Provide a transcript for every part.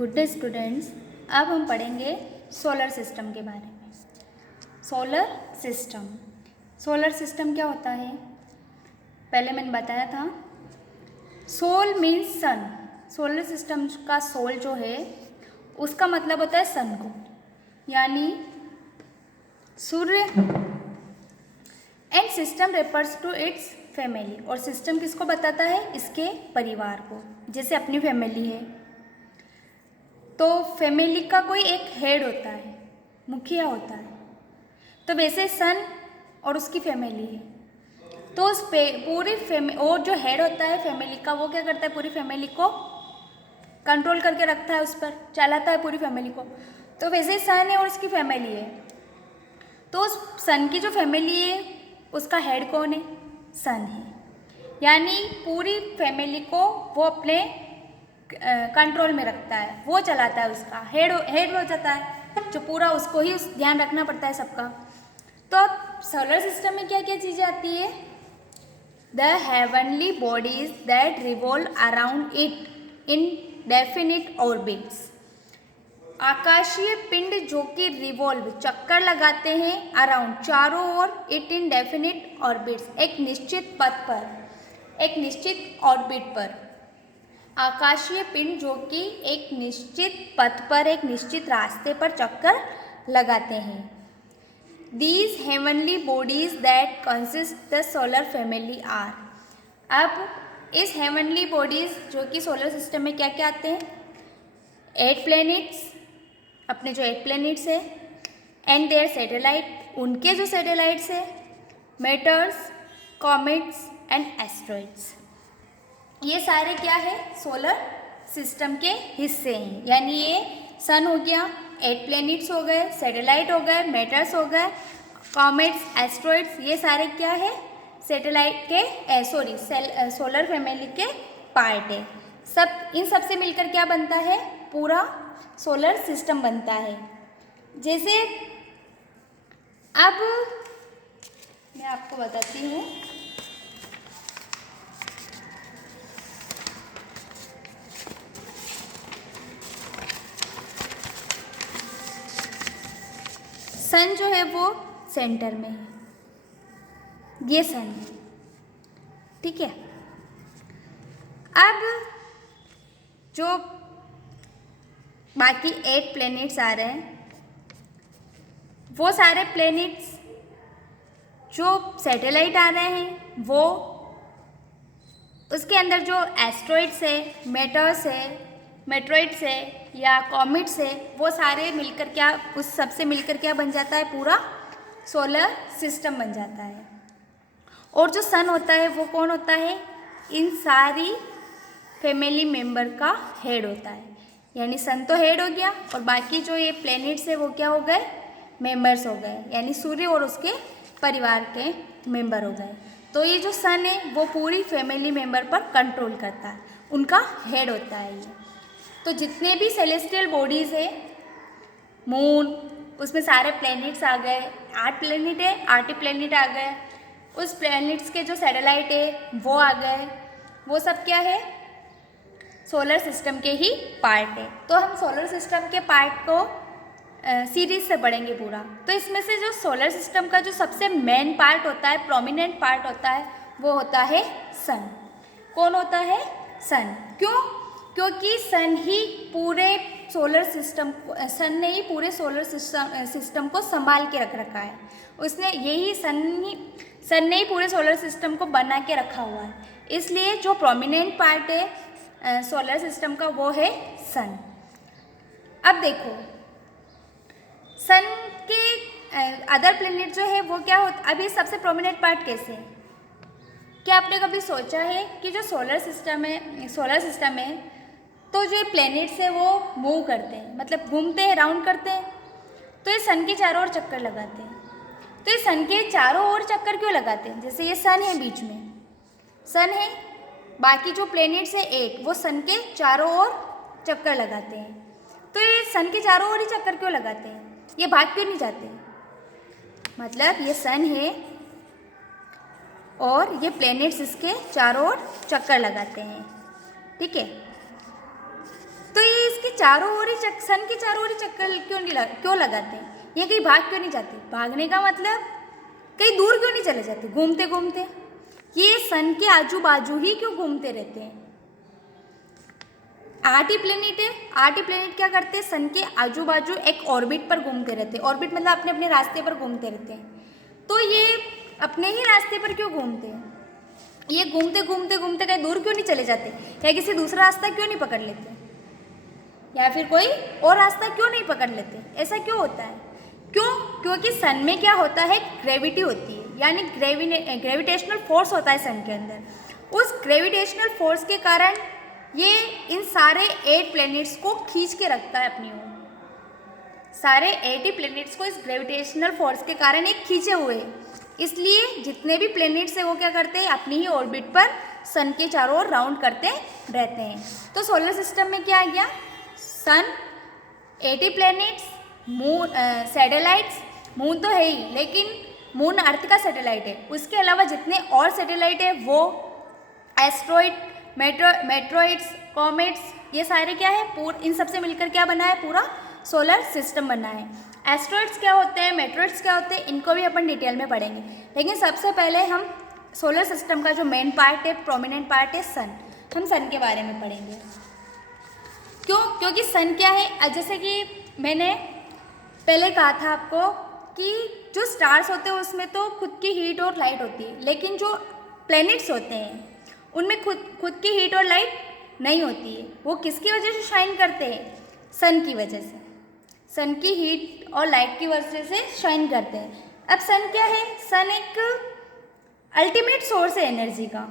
Good day students. अब हम पढ़ेंगे सोलर सिस्टम के बारे में। सोलर सिस्टम क्या होता है? पहले मैंने बताया था, sol means sun. Solar system का सोल जो है उसका मतलब होता है सन को, यानी सूर्य। And system refers to its family, और सिस्टम किसको बताता है? इसके परिवार को। जैसे अपनी फैमिली है तो फैमिली का कोई एक हेड होता है, मुखिया होता है, तो वैसे सन और उसकी फैमिली है। तो उस पूरी और जो हेड होता है फैमिली का, वो क्या करता है? पूरी फैमिली को कंट्रोल करके रखता है, उस पर चलाता है पूरी फैमिली को। तो वैसे सन है और उसकी फैमिली है। तो उस सन की जो फैमिली है उसका हेड कौन है? सन है। यानी पूरी फैमिली को वो अपने कंट्रोल में रखता है, वो चलाता है, उसका हेड हो जाता है, जो पूरा उसको ही ध्यान रखना पड़ता है सबका। तो अब सोलर सिस्टम में क्या क्या चीज़ें आती है? The heavenly bodies that revolve around it in definite orbits. आकाशीय पिंड जो कि रिवॉल्व चक्कर लगाते हैं अराउंड, चारों ओर, इट इन डेफिनिट ऑर्बिट्स, एक निश्चित पथ पर, एक निश्चित ऑर्बिट पर। आकाशीय पिंड जो कि एक निश्चित पथ पर, एक निश्चित रास्ते पर चक्कर लगाते हैं। These heavenly bodies that consist the solar family are। अब इस heavenly bodies जो कि सोलर सिस्टम में क्या क्या आते हैं? 8 planets, अपने जो 8 planets है, and their satellite, उनके जो satellites है, meteors, comets and asteroids। ये सारे क्या है? सोलर सिस्टम के हिस्से हैं। यानी ये सन हो गया, 8 प्लैनेट्स हो गए, सैटेलाइट हो गए, मेटर्स हो गए, कॉमेट्स, एस्ट्रॉइड्स, ये सारे क्या है? सैटेलाइट के सोलर फैमिली के पार्ट है। इन सब से मिलकर क्या बनता है? पूरा सोलर सिस्टम बनता है। जैसे अब मैं आपको बताती हूँ, सन जो है वो सेंटर में है, ये सन है, ठीक है। अब जो बाकी 8 प्लैनेट्स आ रहे हैं, वो सारे प्लैनेट्स जो सैटेलाइट आ रहे हैं, वो उसके अंदर जो एस्ट्रॉइड्स है, मेटर्स है, मेट्रॉइड्स है या कॉमेट्स है, वो सारे मिलकर क्या, उस सब से मिलकर क्या बन जाता है? पूरा सोलर सिस्टम बन जाता है। और जो सन होता है वो कौन होता है? इन सारी फैमिली मेंबर का हेड होता है। यानी सन तो हेड हो गया, और बाकी जो ये प्लैनेट्स है वो क्या हो गए? मेंबर्स हो गए, यानी सूर्य और उसके परिवार के मेंबर हो गए। तो ये जो सन है वो पूरी फैमिली मेंबर पर कंट्रोल करता है, उनका हेड होता है ये। तो जितने भी सेलेस्टियल बॉडीज़ है, मून, उसमें सारे प्लैनेट्स आ गए, 8 प्लैनेट है, 8 ही प्लैनेट आ गए। उस प्लैनेट्स के जो सैटेलाइट है वो आ गए, वो सब क्या है? सोलर सिस्टम के ही पार्ट है। तो हम सोलर सिस्टम के पार्ट को सीरीज से पढ़ेंगे पूरा। तो इसमें से जो सोलर सिस्टम का जो सबसे मेन पार्ट होता है, प्रोमिनेंट पार्ट होता है, वो होता है सन। कौन होता है? सन। क्यों? क्योंकि सन ही पूरे सोलर सिस्टम को, सन ने ही पूरे सोलर सिस्टम को संभाल के रख रखा है। उसने यही सन ने ही पूरे सोलर सिस्टम को बना के रखा हुआ है। इसलिए जो प्रोमिनेंट पार्ट है सोलर सिस्टम का, वो है सन। अब देखो, सन के अदर प्लेनेट जो है वो क्या होता? अभी सबसे प्रोमिनेंट पार्ट कैसे है? क्या आपने कभी सोचा है कि जो सोलर सिस्टम है, तो जो प्लैनेट्स है वो मूव करते हैं, मतलब घूमते हैं, राउंड करते हैं, तो ये सन के चारों ओर चक्कर लगाते हैं। तो ये सन के चारों ओर चक्कर क्यों लगाते हैं? जैसे ये सन है, बीच में सन है, बाकी जो प्लैनेट्स है एक, वो सन के चारों ओर चक्कर लगाते हैं। तो ये सन के चारों ओर ही चक्कर क्यों लगाते हैं? ये भाग क्यों नहीं जाते? मतलब ये सन है और ये प्लैनेट्स इसके चारों ओर चक्कर लगाते हैं, ठीक है। तो ये इसके चारों ओर ही सन के चारों ओर ही चक्कर क्यों लगाते हैं? ये कहीं भाग क्यों नहीं जाते? भागने का मतलब कहीं दूर क्यों नहीं चले जाते घूमते घूमते? ये सन के आजू बाजू ही क्यों घूमते रहते हैं? 8 ही प्लेनेट है। 8 ही प्लेनेट क्या करते हैं? सन के आजू बाजू एक ऑर्बिट पर घूमते रहते हैं। ऑर्बिट मतलब अपने अपने रास्ते पर घूमते रहते हैं। तो ये अपने ही रास्ते पर क्यों घूमते हैं? ये घूमते घूमते घूमते कहीं दूर क्यों नहीं चले जाते? या किसी दूसरा रास्ता क्यों नहीं पकड़ लेते? या फिर कोई और रास्ता क्यों नहीं पकड़ लेते? ऐसा क्यों होता है? क्यों? क्योंकि सन में क्या होता है? ग्रेविटी होती है, यानी ग्रेविटेशनल फोर्स होता है सन के अंदर। उस ग्रेविटेशनल फोर्स के कारण ये इन सारे 8 प्लैनेट्स को खींच के रखता है अपनी ओर। सारे 80 प्लैनेट्स को इस ग्रेविटेशनल फोर्स के कारण एक खींचे हुए हैं। इसलिए जितने भी प्लैनेट्स है वो क्या करते हैं? अपनी ही ऑर्बिट पर सन के चारों ओर राउंड करते रहते हैं। तो सोलर सिस्टम में क्या आ गया? सन, 80 प्लैनेट्स, मून, सैटेलाइट्स। मून तो है ही, लेकिन मून अर्थ का सैटेलाइट है। उसके अलावा जितने और सैटेलाइट है वो एस्ट्रॉइड, मेट्रॉइड्स, कॉमेट्स, ये सारे क्या है? इन सब से मिलकर क्या बना है? पूरा सोलर सिस्टम बना है। एस्ट्रॉइड्स क्या होते हैं, मेट्रॉइड्स क्या होते हैं, इनको भी अपन डिटेल में पढ़ेंगे। लेकिन सबसे पहले हम सोलर सिस्टम का जो मेन पार्ट है, प्रोमिनेंट पार्ट है सन, हम सन के बारे में पढ़ेंगे। क्यों? क्योंकि सन क्या है? जैसे कि मैंने पहले कहा था आपको कि जो स्टार्स होते हैं उसमें तो खुद की हीट और लाइट होती है, लेकिन जो प्लैनेट्स होते हैं उनमें खुद की हीट और लाइट नहीं होती है। वो किसकी वजह से शाइन करते हैं? सन की वजह से। सन की हीट और लाइट की वजह से शाइन करते हैं। अब सन क्या है? सन एक अल्टीमेट सोर्स है एनर्जी का।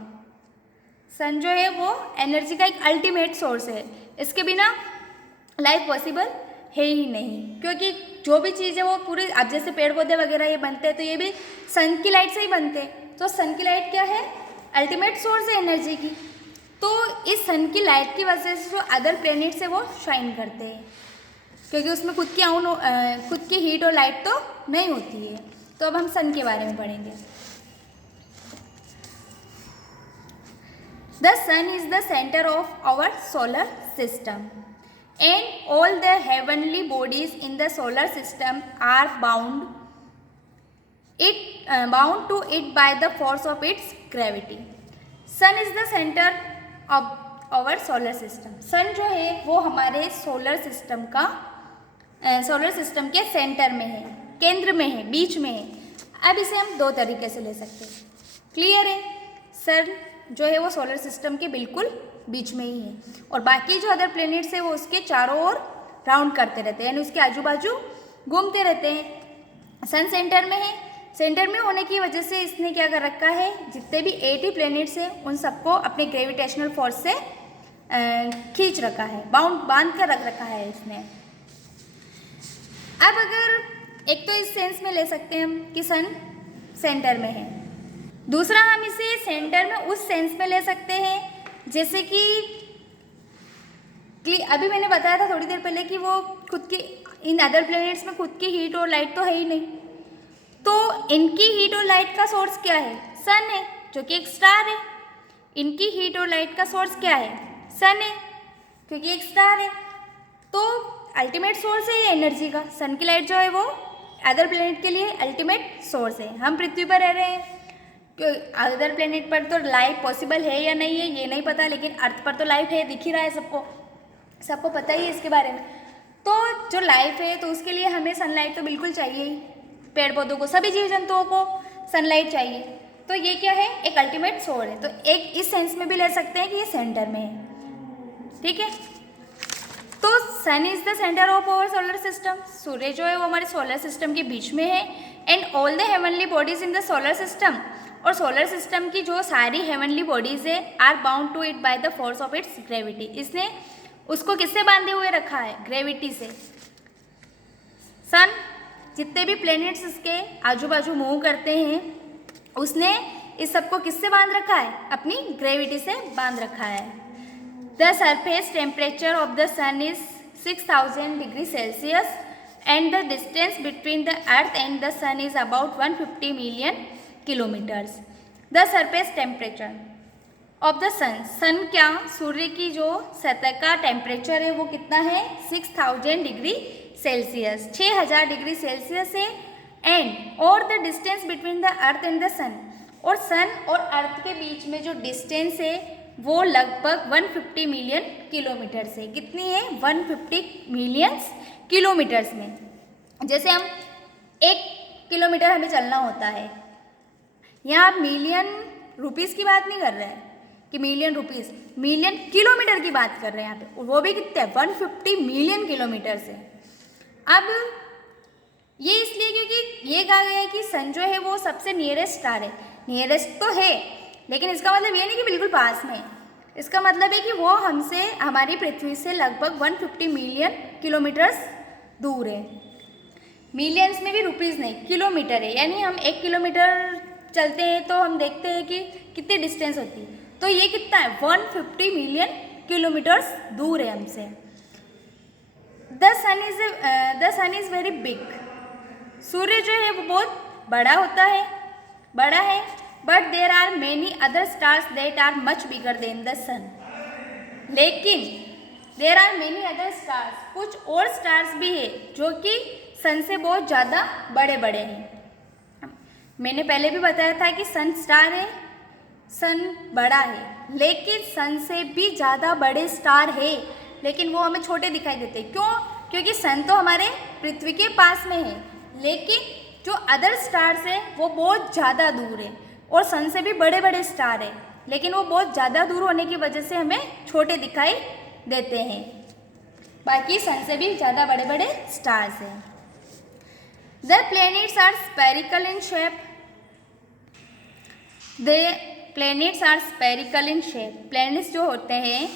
सन जो है वो एनर्जी का एक अल्टीमेट सोर्स है। इसके बिना लाइफ पॉसिबल है ही नहीं, क्योंकि जो भी चीज़ है वो पूरी, अब जैसे पेड़ पौधे वगैरह ये बनते हैं तो ये भी सन की लाइट से ही बनते हैं। तो सन की लाइट क्या है? अल्टीमेट सोर्स है एनर्जी की। तो इस सन की लाइट की वजह से जो अदर प्लैनेट्स है वो शाइन करते हैं, क्योंकि उसमें खुद की हीट और लाइट तो नहीं होती है। तो अब हम सन के बारे में पढ़ेंगे। The sun is the centre of our solar system and all the heavenly bodies in the solar system are bound to it by the force of its gravity. Sun is the center of our solar system. Sun जो है वो हमारे solar system के centre में है, केंद्र में है, बीच में है। अब इसे हम 2 तरीके से ले सकते हैं। क्लियर है? सन जो है वो सोलर सिस्टम के बिल्कुल बीच में ही है, और बाकी जो अदर प्लैनेट्स है वो उसके चारों ओर राउंड करते रहते हैं, यानी उसके आजू बाजू घूमते रहते हैं। सन सेंटर में है। सेंटर में होने की वजह से इसने क्या कर रखा है? जितने भी 80 प्लैनेट्स हैं उन सबको अपने ग्रेविटेशनल फोर्स से खींच रखा है, बांध कर रख रखा है इसने। अब अगर एक तो इस सेंस में ले सकते हैं हम कि सन सेंटर में है, दूसरा हम इसे सेंटर में उस सेंस में ले सकते हैं जैसे कि अभी मैंने बताया था थोड़ी देर पहले कि वो खुद की, इन अदर प्लैनेट्स में खुद की हीट और लाइट तो है ही नहीं, तो इनकी हीट और लाइट का सोर्स क्या है? सन है, जो कि एक स्टार है। इनकी हीट और लाइट का सोर्स क्या है? सन है, क्योंकि एक स्टार है। तो अल्टीमेट सोर्स है ये एनर्जी का। सन की लाइट जो है वो अदर प्लैनेट के लिए अल्टीमेट सोर्स है। हम पृथ्वी पर रह रहे हैं, अदर प्लेनेट पर तो लाइफ पॉसिबल है या नहीं है ये नहीं पता, लेकिन अर्थ पर तो लाइफ है, दिख ही रहा है सबको पता ही है इसके बारे में। तो जो लाइफ है तो उसके लिए हमें सनलाइट तो बिल्कुल चाहिए ही। पेड़ पौधों को, सभी जीव जंतुओं को सनलाइट चाहिए। तो ये क्या है? एक अल्टीमेट सोर्स है। तो एक इस सेंस में भी ले सकते हैं कि ये सेंटर में है। ठीक है? तो sun is the centre of our solar system. सूर्य जो है वो हमारे सोलर सिस्टम के बीच में है। And all the heavenly bodies in the solar system, और सोलर सिस्टम की जो सारी हेवनली बॉडीज है are bound to it by the force of its gravity. इसने उसको किससे बांधे हुए रखा है? ग्रेविटी से। सन जितने भी प्लैनेट्स इसके आजू बाजू मूव करते हैं उसने इस सबको किससे बांध रखा है? अपनी ग्रेविटी से बांध रखा है। The surface temperature of the sun is 6000 degree Celsius and the distance between the earth and the sun is about 150 million kilometres. The surface temperature, of the sun. Sun क्या, सूर्य की जो सतह का टेम्परेचर है वो कितना है 6000 डिग्री सेल्सियस, 6000 डिग्री सेल्सियस है। एंड और the distance between the earth and the sun, और सन और अर्थ के बीच में जो डिस्टेंस है वो लगभग 150 मिलियन किलोमीटर से, कितनी है 150 मिलियन किलोमीटर्स में। जैसे हम 1 किलोमीटर हमें चलना होता है, यहाँ आप मिलियन रुपीज़ की बात नहीं कर रहे हैं कि मिलियन रुपीज़, मिलियन किलोमीटर की बात कर रहे हैं यहाँ पे, वो भी कितने 150 मिलियन किलोमीटर से। अब ये इसलिए क्योंकि ये कहा गया है कि सन जो है वो सबसे नियरेस्ट स्टार है। नियरेस्ट तो है, लेकिन इसका मतलब ये नहीं कि बिल्कुल पास में, इसका मतलब है कि वो हमसे, हमारी पृथ्वी से लगभग 150 मिलियन किलोमीटर्स दूर है। मिलियंस में भी रुपीज़ नहीं, किलोमीटर है, यानी हम 1 किलोमीटर चलते हैं तो हम देखते हैं कि कितनी डिस्टेंस होती है, तो ये कितना है 150 मिलियन किलोमीटर्स दूर है हमसे। The sun is very big. सूर्य जो है वो बहुत बड़ा होता है, बड़ा है। But there are many other stars that are much bigger than the sun. लेकिन there are many other stars, कुछ और स्टार्स भी है जो कि सन से बहुत ज़्यादा बड़े बड़े हैं। मैंने पहले भी बताया था कि सन स्टार है, सन बड़ा है, लेकिन सन से भी ज़्यादा बड़े स्टार है, लेकिन वो हमें छोटे दिखाई देते हैं। क्यों? क्योंकि सन तो हमारे पृथ्वी के पास में है, लेकिन जो अदर स्टार्स है वो बहुत ज़्यादा दूर है, और सन से भी बड़े बड़े स्टार है, लेकिन वो बहुत ज़्यादा दूर होने की वजह से हमें छोटे दिखाई देते हैं। बाकी सन से भी ज़्यादा बड़े बड़े स्टार्स हैं। The planets are spherical in shape. The planets are spherical in shape. Planets जो होते हैं,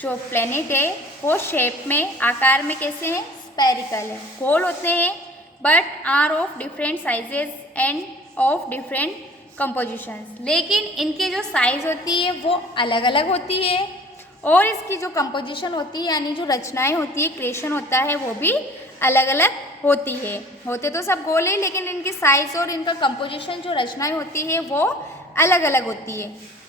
जो प्लैनेट है वो शेप में, आकार में कैसे हैं, स्फेरिकल है, गोल होते हैं, but are of different sizes and of different compositions. लेकिन इनकी जो साइज होती है वो अलग अलग होती है, और इसकी जो कंपोजिशन होती है यानी जो रचनाएं होती है, क्रिएशन होता है, वो भी अलग अलग होती है। होते तो सब गोल ही, लेकिन इनकी साइज और इनका कंपोजिशन, जो रचनाएं होती है वो अलग अलग होती है।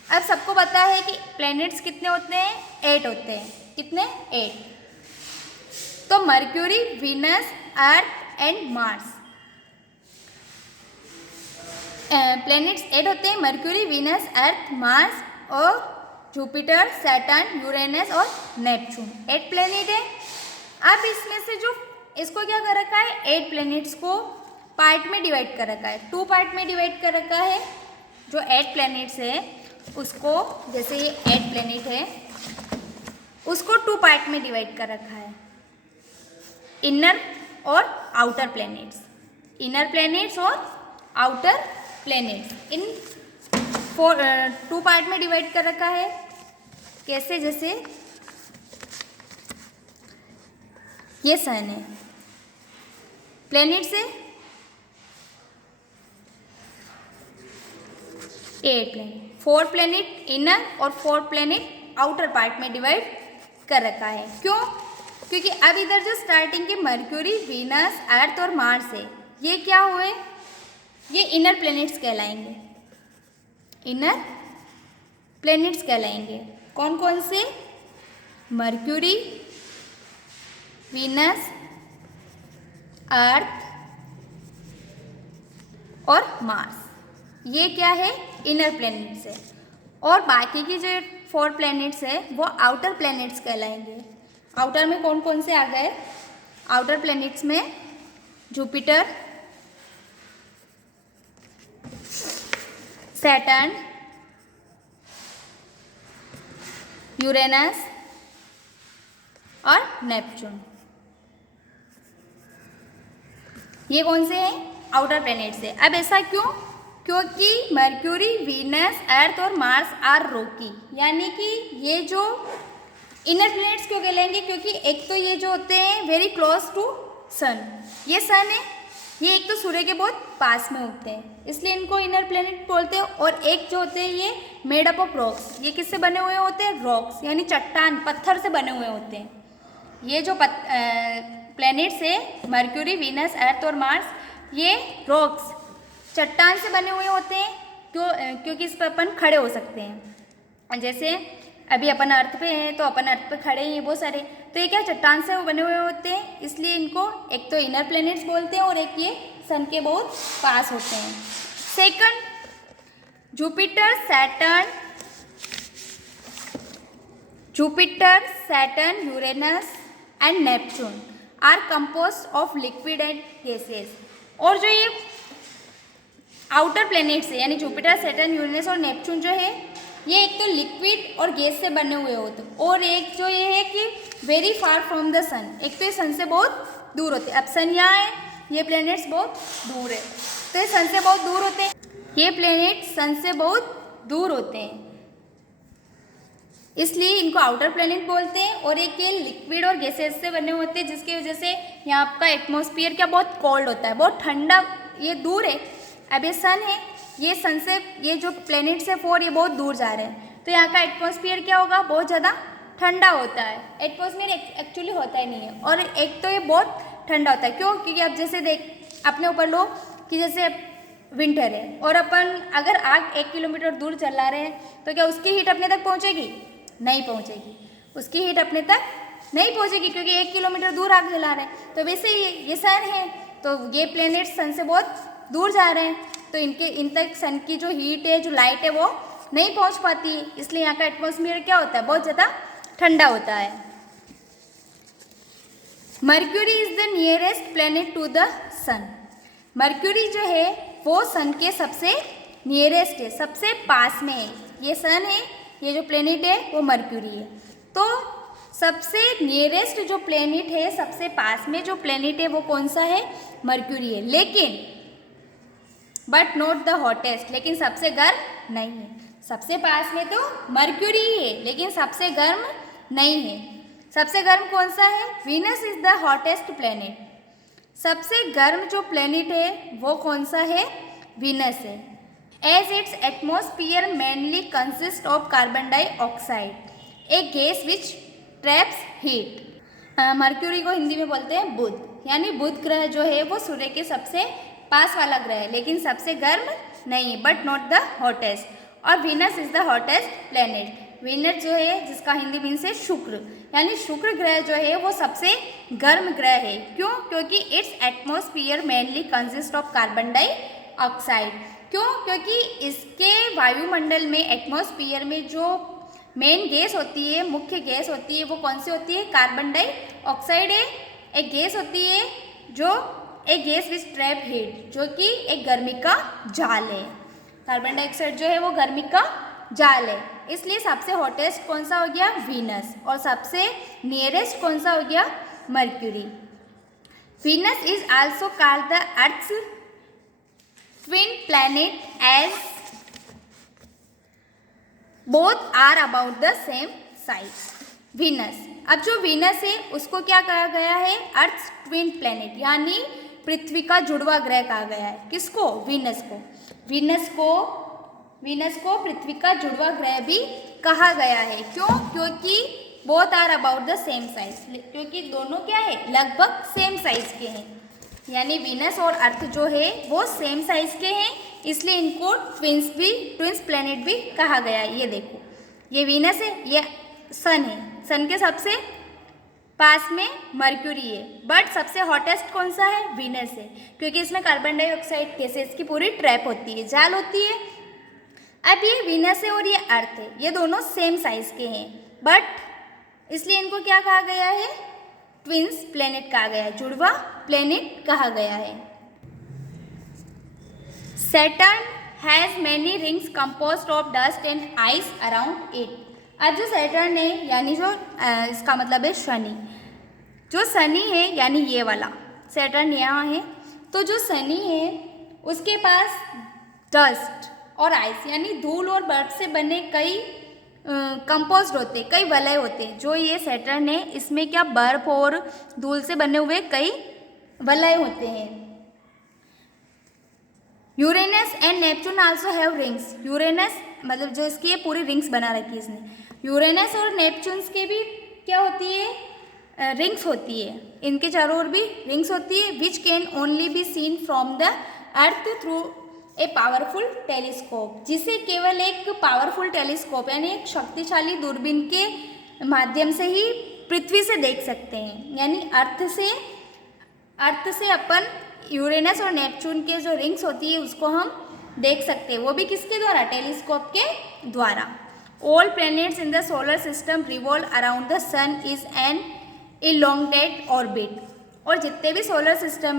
अब सबको पता है कि प्लैनेट्स कितने होते हैं, 8 होते हैं। कितने? 8। तो mercury, Venus, earth and Mars. Planets 8 होते हैं, मर्क्यूरी, वीनस, अर्थ, मार्स और जुपिटर, सैटर्न, यूरेनस और नेपच्यून। 8 प्लैनेट है। अब इसमें से जो इसको क्या कर रखा है, 8 प्लैनेट्स को पार्ट में डिवाइड कर रखा है, 2 पार्ट में डिवाइड कर रखा है। जो 8 प्लैनेट्स है उसको, जैसे ये 8 प्लैनेट है उसको 2 पार्ट में डिवाइड कर रखा है, इनर और आउटर प्लैनेट्स। इनर प्लैनेट्स और आउटर प्लैनेट्स, इन 2 पार्ट में डिवाइड कर रखा है। कैसे? जैसे ये सन है, प्लैनेट से 8 प्लैनेट, 4 प्लैनेट इनर और 4 प्लैनेट आउटर पार्ट में डिवाइड कर रखा है। क्यों? क्योंकि अब इधर जो स्टार्टिंग के मर्क्यूरी, वीनस, अर्थ और मार्स है, ये क्या हुए, ये इनर प्लैनेट्स कहलाएंगे। इनर प्लैनेट्स कहलाएंगे। कौन कौन से? मर्क्यूरी, वीनस, अर्थ और मार्स, ये क्या है, इनर प्लैनेट्स है। और बाकी की जो 4 प्लैनेट्स है वो आउटर प्लैनेट्स कहलाएंगे। आउटर में कौन कौन से आ गए? आउटर प्लैनेट्स में जुपिटर, सैटर्न, यूरेनस और नेपच्यून। ये कौन से हैं? आउटर प्लैनेट्स है। अब ऐसा क्यों? क्योंकि मर्क्यूरी, वीनस, अर्थ और मार्स आर रॉकी, यानी कि ये जो इनर प्लैनेट्स क्यों कहलाएंगे, क्योंकि एक तो ये जो होते हैं वेरी क्लोज टू सन, ये सन है, ये एक तो सूर्य के बहुत पास में होते हैं, इसलिए इनको इनर प्लैनेट बोलते हैं। और एक जो होते हैं ये मेड अप ऑफ रॉक्स, ये किससे बने हुए होते हैं? रॉक्स, यानी चट्टान, पत्थर से बने हुए होते हैं। ये जो प्लैनेट्स है मर्क्यूरी, वीनस, अर्थ और मार्स, ये रॉक्स, चट्टान से बने हुए होते हैं। क्योंकि इस पर अपन खड़े हो सकते हैं। जैसे अभी अपन अर्थ पे हैं तो अपन अर्थ पे खड़े हैं बहुत सारे, तो ये क्या चट्टान से बने हुए होते हैं, इसलिए इनको एक तो इनर प्लैनेट्स बोलते हैं और एक ये सन के बहुत पास होते हैं। Second, Jupiter, Saturn, Uranus and Neptune are composed of liquid and gases. और जो ये आउटर प्लैनेट्स है यानी जुपिटर, सैटर्न, यूरेनस और नेपच्यून जो है ये एक तो लिक्विड और गैस से बने हुए होते हैं, और एक जो ये है कि वेरी फार फ्रॉम द सन, एक तो ये सन से बहुत दूर होते हैं। अब सन यहाँ है, ये प्लैनेट्स बहुत दूर है, तो ये सन से बहुत दूर होते हैं, ये प्लैनेट सन से बहुत दूर होते हैं, इसलिए इनको आउटर प्लैनेट बोलते हैं। और एक ये लिक्विड और गैसेस से बने होते हैं, जिसकी वजह से यहाँ आपका एटमॉस्फेयर क्या बहुत कोल्ड होता है, बहुत ठंडा, ये दूर है। अब ये सन है, ये सन से ये जो प्लैनेट्स है 4 ये बहुत दूर जा रहे हैं, तो यहाँ का एटमॉस्फेयर क्या होगा, बहुत ज़्यादा ठंडा होता है। एटमॉस्फेयर एक्चुअली होता ही नहीं है, और एक तो ये बहुत ठंडा होता है। क्यों? क्योंकि अब जैसे देख अपने ऊपर लो कि जैसे विंटर है और अपन अगर आग 1 किलोमीटर दूर चला रहे हैं तो क्या उसकी हीट अपने तक पहुँचेगी? नहीं पहुँचेगी, उसकी हीट अपने तक नहीं पहुँचेगी, क्योंकि 1 किलोमीटर दूर आग जला रहे हैं। तो वैसे ही ये सन है, तो ये प्लैनेट सन से बहुत दूर जा रहे हैं, तो इन तक सन की जो हीट है, जो लाइट है, वो नहीं पहुंच पाती है, इसलिए यहाँ का एटमॉस्फेयर क्या होता है, बहुत ज़्यादा ठंडा होता है। Mercury is the nearest planet to the sun. Mercury जो है वो सन के सबसे नियरेस्ट है, सबसे पास में है। ये सन है, ये जो प्लैनेट है वो मर्क्यूरी है। तो सबसे नियरेस्ट जो प्लैनेट है, सबसे पास में जो प्लैनेट है वो कौन सा है? मर्क्यूरी है। लेकिन बट नॉट द हॉटेस्ट, लेकिन सबसे गर्म नहीं है। सबसे पास में तो मर्क्यूरी ही है, लेकिन सबसे गर्म नहीं है। सबसे गर्म कौन सा है? Venus is the hottest planet. सबसे गर्म जो प्लैनेट है वो कौन सा है? वीनस है। As its atmosphere mainly consist of carbon dioxide, a gas which traps heat. Mercury को हिंदी में बोलते हैं बुध, यानी बुध ग्रह जो है वो सूर्य के सबसे पास वाला ग्रह है, लेकिन सबसे गर्म नहीं है, बट नॉट द हॉटेस्ट। और Venus is the hottest planet. Venus जो है, जिसका हिंदी मीन्स है शुक्र, यानी शुक्र ग्रह जो है वो सबसे गर्म ग्रह है। क्यों? क्योंकि it's atmosphere mainly consist of carbon dioxide. क्यों? क्योंकि इसके वायुमंडल में, एटमॉस्फियर में जो मेन गैस होती है, मुख्य गैस होती है, वो कौन सी होती है? कार्बन डाइऑक्साइड है। एक गैस होती है जो एक गैस विच ट्रैप हीट, जो कि एक गर्मी का जाल है। कार्बन डाइऑक्साइड जो है वो गर्मी का जाल है, इसलिए सबसे हॉटेस्ट कौन सा हो गया? वीनस। और सबसे नियरेस्ट कौन सा हो गया? Mercury. Venus is also called the earth's twin planet as both are about the same size. Venus, अब जो वीनस है उसको क्या कहा गया है? अर्थ ट्विन प्लैनेट, यानी पृथ्वी का जुड़वा ग्रह कहा गया है। किसको? वीनस को। वीनस को पृथ्वी का जुड़वा ग्रह भी कहा गया है। क्यों? क्योंकि both are about the same size, क्योंकि दोनों क्या है? लगभग सेम साइज के हैं, यानी वीनस और अर्थ जो है वो सेम साइज के हैं, इसलिए इनको ट्विंस प्लैनेट भी कहा गया है। ये देखो, ये वीनस है, ये सन है, सन के सबसे पास में मर्क्यूरी है, बट सबसे हॉटेस्ट कौन सा है? वीनस है, क्योंकि इसमें कार्बन डाइऑक्साइड गैसेस की पूरी ट्रैप होती है, जाल होती है। अब ये वीनस है और ये अर्थ है, ये दोनों सेम साइज के हैं, बट इसलिए इनको क्या कहा गया है? ट्विंस प्लैनेट कहा गया है, जुड़वा प्लैनेट कहा गया है। Saturn has many rings composed of dust and ice around it. अब जो सैटर्न है, यानी जो इसका मतलब है शनि, जो शनि है यानी ये वाला सैटर्न यहाँ है, तो जो शनि है उसके पास डस्ट और आइस यानी धूल और बर्फ से बने कई कंपोज्ड होते, कई वलय होते हैं। जो ये सैटर्न है इसमें क्या बर्फ और धूल से बने हुए कई वलय होते हैं। Uranus and Neptune also have rings. Uranus मतलब जो इसकी ये पूरी रिंग्स बना रखी है इसने। यूरेनस और नेपच्यून के भी क्या होती है? रिंग्स होती है, इनके चारों ओर भी रिंग्स होती है, which can only be seen from the earth through a powerful telescope, जिसे केवल एक पावरफुल टेलीस्कोप यानी एक शक्तिशाली दूरबीन के माध्यम से ही पृथ्वी से देख सकते हैं। यानी अर्थ से अपन यूरेनस और नेपच्यून के जो रिंग्स होती है उसको हम देख सकते हैं, वो भी किसके द्वारा, टेलीस्कोप के द्वारा। All planets in the solar system revolve around the sun is an elongated orbit. और जितने भी सोलर सिस्टम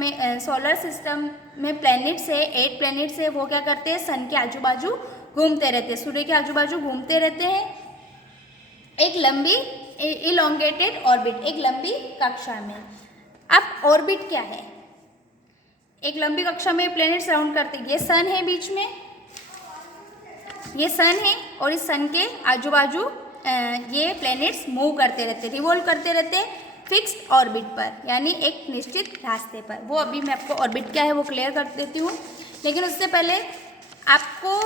में प्लैनेट्स है, 8 प्लैनेट्स है, वो क्या करते हैं, सन के आजू बाजू घूमते रहते हैं, सूर्य के आजू बाजू घूमते रहते हैं एक लंबी इलोंगेटेड ऑर्बिट, एक लंबी कक्षा में। अब ऑर्बिट क्या है, एक लंबी कक्षा में प्लैनेट्स राउंड करते हैं। ये सन है बीच में, ये सन है और इस सन के आजू बाजू ये प्लैनेट्स मूव करते रहते, रिवॉल्व करते रहते फिक्स्ड ऑर्बिट पर, यानी एक निश्चित रास्ते पर। वो अभी मैं आपको ऑर्बिट क्या है वो क्लियर कर देती हूँ, लेकिन उससे पहले आपको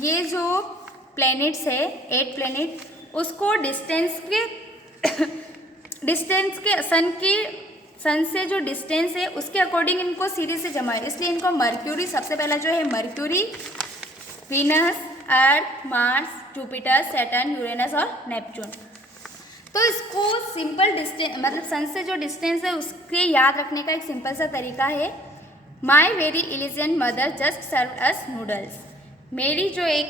ये जो प्लैनेट्स है 8 प्लैनेट, उसको डिस्टेंस के सन से जो डिस्टेंस है उसके अकॉर्डिंग इनको सीरीज से जमा है। इसलिए इनको मर्क्यूरी, सबसे पहला जो है मर्क्यूरी, वीनस, अर्थ, मार्स, जुपिटर, सैटर्न, यूरेनस और नेपच्यून। तो इसको सिंपल डिस्टेंस, मतलब सन से जो डिस्टेंस है उसके याद रखने का एक सिंपल सा तरीका है, my very elegant mother just serve us noodles. मेरी जो एक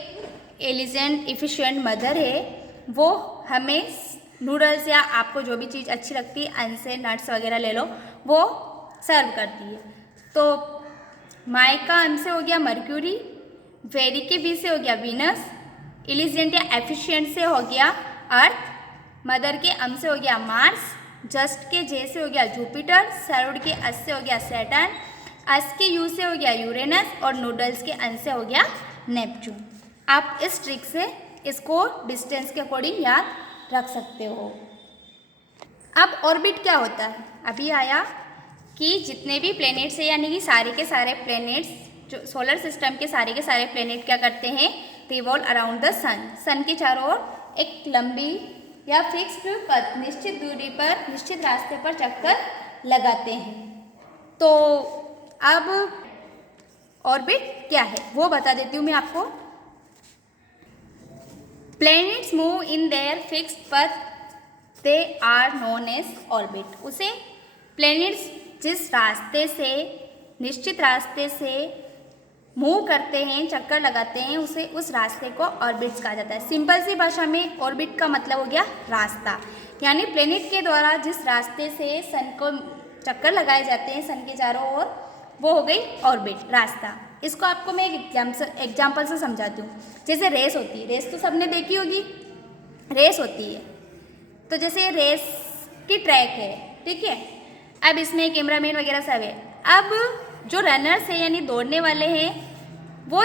एलिजेंट इफिशिएंट मदर है वो हमें नूडल्स या आपको जो भी चीज़ अच्छी लगती है, अन से नट्स वगैरह ले लो, वो सर्व करती है। तो माई का एम से हो गया मर्क्यूरी, वेरी के वी से हो गया वीनस, एलिजेंट या एफिशिएंट से हो गया अर्थ, मदर के एम से हो गया मार्स, जस्ट के जे से हो गया जुपिटर, सर्व्ड के एस से हो गया सैटर्न, एस के यू से हो गया यूरेनस और नूडल्स के एन से हो गया नेपच्यून। आप इस ट्रिक से इसको डिस्टेंस के अकॉर्डिंग याद रख सकते हो। अब ऑर्बिट क्या होता है, अभी आया कि जितने भी प्लैनेट्स हैं यानी कि सारे के सारे प्लैनेट्स जो सोलर सिस्टम के सारे प्लैनेट क्या करते हैं, रिवॉल्व अराउंड द सन, सन के चारों ओर एक लंबी या फिक्स्ड पथ, निश्चित दूरी पर, निश्चित रास्ते पर चक्कर लगाते हैं। तो अब ऑर्बिट क्या है वो बता देती हूँ मैं आपको। Planets move in their fixed path, they are known as orbit. उसे प्लैनेट्स जिस रास्ते से, निश्चित रास्ते से मूव करते हैं, चक्कर लगाते हैं, उसे उस रास्ते को ऑर्बिट्स कहा जाता है। सिंपल सी भाषा में ऑर्बिट का मतलब हो गया रास्ता, यानी प्लैनेट के द्वारा जिस रास्ते से सन को चक्कर लगाए जाते हैं सन के चारों ओर, वो हो गई ऑर्बिट, रास्ता। इसको आपको मैं एक एग्जाम्पल से समझाती हूँ। जैसे रेस होती है, रेस तो सबने देखी होगी, रेस होती है। तो जैसे रेस की ट्रैक है, ठीक है, अब इसमें कैमरामैन वगैरह सब है। अब जो रनर्स है यानी दौड़ने वाले हैं, वो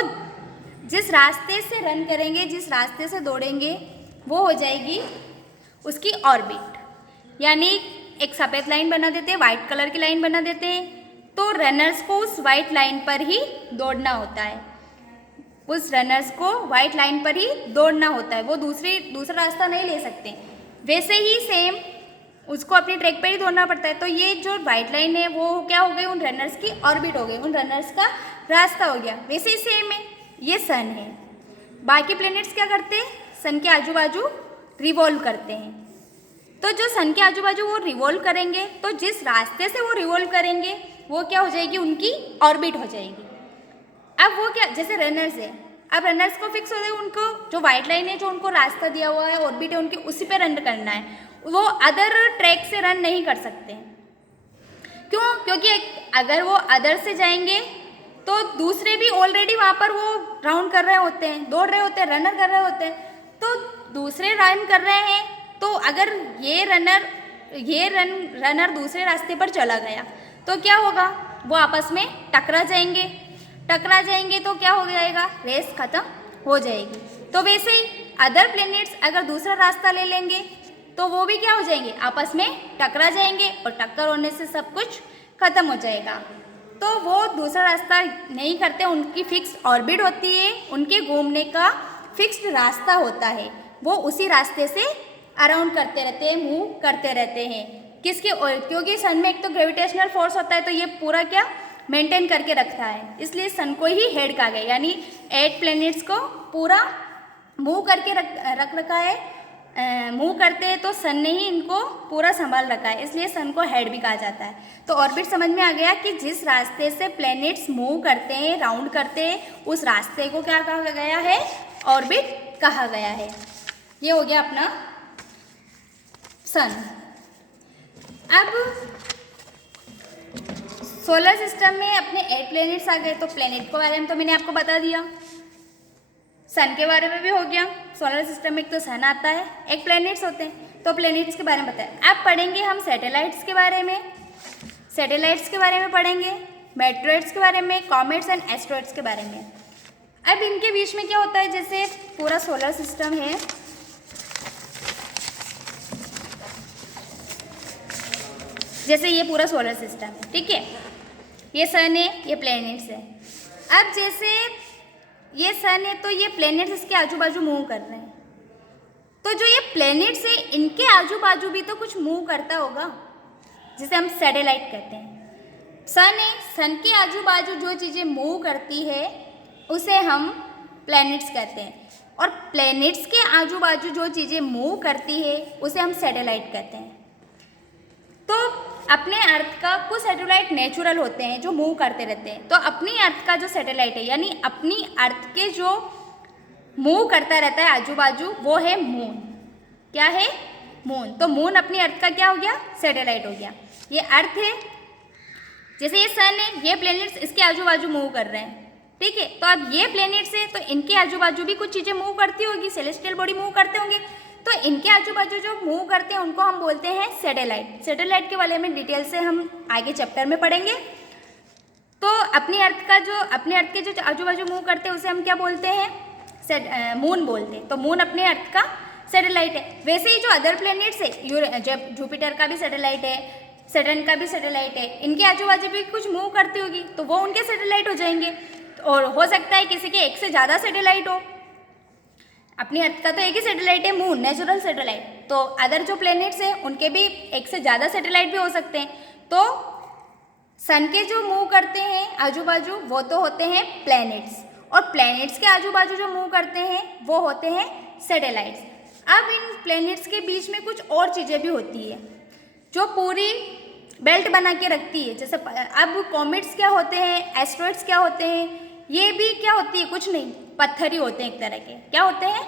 जिस रास्ते से रन करेंगे, जिस रास्ते से दौड़ेंगे, वो हो जाएगी उसकी ऑर्बिट। यानी एक सफ़ेद लाइन बना देते हैं, वाइट कलर की लाइन बना देते हैं, तो रनर्स को उस वाइट लाइन पर ही दौड़ना होता है, उस रनर्स को वाइट लाइन पर ही दौड़ना होता है, वो दूसरा रास्ता नहीं ले सकते। वैसे ही सेम उसको अपनी ट्रैक पर ही दौड़ना पड़ता है। तो ये जो वाइट लाइन है वो क्या हो गई, उन रनर्स की ऑर्बिट हो गई, उन रनर्स का रास्ता हो गया। वैसे ही सेम है, ये सन है। बाकी प्लैनेट्स क्या करते हैं, सन के आजू बाजू रिवॉल्व करते हैं। तो जो सन के आजू बाजू वो रिवॉल्व करेंगे, तो जिस रास्ते से वो रिवॉल्व करेंगे वो क्या हो जाएगी, उनकी ऑर्बिट हो जाएगी। अब वो क्या, जैसे रनर्स है, अब रनर्स को फिक्स हो जाए, उनको जो वाइट लाइन है, जो उनको रास्ता दिया हुआ है, ऑर्बिट है उनकी, उसी पे रन करना है, वो अदर ट्रैक से रन नहीं कर सकते। क्यों? क्योंकि अगर वो अदर से जाएंगे तो दूसरे भी ऑलरेडी वहाँ पर वो राउंड कर रहे होते हैं, दौड़ रहे होते हैं, रनर कर रहे होते हैं। तो दूसरे रन कर रहे हैं, तो अगर ये रनर दूसरे रास्ते पर चला गया तो क्या होगा, वो आपस में टकरा जाएंगे तो क्या हो जाएगा, रेस खत्म हो जाएगी। तो वैसे ही अदर प्लैनेट्स अगर दूसरा रास्ता ले लेंगे तो वो भी क्या हो जाएंगे, आपस में टकरा जाएंगे, और टक्कर होने से सब कुछ खत्म हो जाएगा। तो वो दूसरा रास्ता नहीं करते, उनकी फिक्स ऑर्बिट होती है, उनके घूमने का फिक्स्ड रास्ता होता है, वो उसी रास्ते से अराउंड करते रहते हैं, मूव करते रहते हैं। किसके? क्योंकि सन में एक तो ग्रेविटेशनल फोर्स होता है, तो ये पूरा क्या मेंटेन करके रखता है, इसलिए सन को ही हेड कहा गया। यानी 8 प्लैनेट्स को पूरा मूव करके रख रखा है, मूव करते हैं तो सन ने ही इनको पूरा संभाल रखा है, इसलिए सन को हेड भी कहा जाता है। तो ऑर्बिट समझ में आ गया कि जिस रास्ते से प्लैनेट्स मूव करते हैं, राउंड करते हैं, उस रास्ते को क्या कहा गया है? ऑर्बिट कहा गया है। ये हो गया अपना सन। अब सोलर सिस्टम में अपने 8 प्लैनेट्स आ गए, तो प्लैनेट के बारे में तो मैंने आपको बता दिया, सन के बारे में भी हो गया। सोलर सिस्टम में एक तो सन आता है, एक प्लैनेट्स होते हैं, तो प्लैनेट्स के बारे में बताया। अब पढ़ेंगे हम सैटेलाइट्स के बारे में, सैटेलाइट्स के बारे में पढ़ेंगे, मेटेरोइड्स के बारे में, कॉमेट्स एंड एस्ट्रॉइड्स के बारे में। अब इनके बीच में क्या होता है, जैसे पूरा सोलर सिस्टम है, जैसे ये पूरा सोलर सिस्टम है, ठीक है, ये सन है, ये प्लैनेट्स है। अब जैसे ये सन है तो ये प्लैनेट्स इसके आजू बाजू मूव कर रहे हैं, तो जो ये प्लैनेट्स है इनके आजू बाजू भी तो कुछ मूव करता होगा, जिसे हम सैटेलाइट कहते हैं। सन है, सन के आजू बाजू जो चीज़ें मूव करती है उसे हम प्लैनेट्स कहते हैं, और प्लैनेट्स के आजू बाजू जो चीज़ें मूव करती है उसे हम सैटेलाइट कहते हैं। तो अपने अर्थ का कुछ सैटेलाइट नेचुरल होते हैं जो मूव करते रहते हैं, तो अपनी अर्थ का जो सैटेलाइट है, यानी अपनी अर्थ के जो मूव करता रहता है आजू बाजू, वो है मून। क्या है? मून। तो मून अपनी अर्थ का क्या हो गया? सैटेलाइट हो गया। ये अर्थ है, जैसे ये सन है, ये प्लैनेट्स इसके आजू बाजू मूव कर रहे हैं, ठीक है। तो अब ये प्लैनेट्स है तो इनके आजू बाजू भी कुछ चीज़ें मूव करती होगी, सेलेस्टियल बॉडी मूव करते होंगे, तो इनके आजू बाजू जो मूव करते हैं उनको हम बोलते हैं सैटेलाइट। सैटेलाइट के बारे में डिटेल से हम आगे चैप्टर में पढ़ेंगे। तो अपने अर्थ के जो आजू बाजू मूव करते हैं उसे हम क्या बोलते हैं? मून बोलते हैं। तो मून अपने अर्थ का सैटेलाइट है। वैसे ही जो अदर प्लैनेट्स है, जब जुपिटर का भी सैटेलाइट है, सैटर्न का भी सैटेलाइट है, इनके आजू बाजू भी कुछ मूव करती होगी, तो वो उनके सैटेलाइट हो जाएंगे। और हो सकता है किसी के एक से ज़्यादा सैटेलाइट हो। अपनी अर्थ का तो एक ही सैटेलाइट है, मून, नेचुरल सैटेलाइट। तो अदर जो प्लैनेट्स हैं उनके भी एक से ज़्यादा सैटेलाइट भी हो सकते हैं। तो सन के जो मूव करते हैं आजू बाजू वो तो होते हैं प्लैनेट्स, और प्लैनेट्स के आजू बाजू जो मूव करते हैं वो होते हैं सैटेलाइट्स। अब इन प्लैनेट्स के बीच में कुछ और चीज़ें भी होती है जो पूरी बेल्ट बना के रखती है। जैसे अब कॉमेट्स क्या होते हैं, एस्ट्रॉइड्स क्या होते हैं, ये भी क्या होती है? कुछ नहीं, पत्थर ही होते हैं एक तरह के। क्या होते हैं?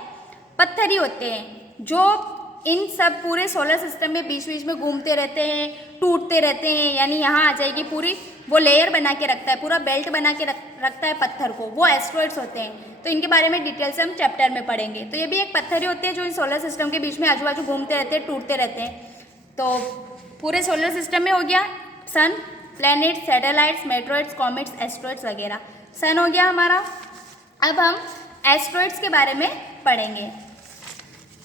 पत्थर ही होते हैं, जो इन सब पूरे सोलर सिस्टम में बीच बीच में घूमते रहते हैं, टूटते रहते हैं। यानी यहाँ आ जाएगी पूरी, वो लेयर बना के रखता है, पूरा बेल्ट बना के रखता है पत्थर को, वो एस्ट्रॉइड्स होते हैं। तो इनके बारे में डिटेल से हम चैप्टर में पढ़ेंगे। तो ये भी एक पत्थर ही होते हैं जो इन सोलर सिस्टम के बीच में आजू बाजू घूमते रहते हैं, टूटते रहते हैं। तो पूरे सोलर सिस्टम में हो गया सन, प्लैनेट्स, सैटेलाइट्स, मेटेरोइड्स, कॉमेट्स, एस्ट्रॉइड्स वगैरह। सन हो गया हमारा। अब हम एस्ट्रॉइड्स के बारे में पढ़ेंगे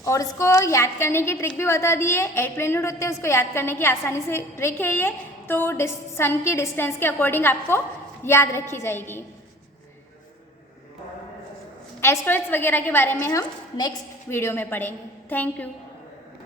और इसको याद करने की ट्रिक भी बता दी है। 8 प्लैनेट होते हैं, उसको याद करने की आसानी से ट्रिक है ये। तो सन की डिस्टेंस के अकॉर्डिंग आपको याद रखी जाएगी। एस्ट्रॉइड्स वगैरह के बारे में हम नेक्स्ट वीडियो में पढ़ेंगे। Thank you.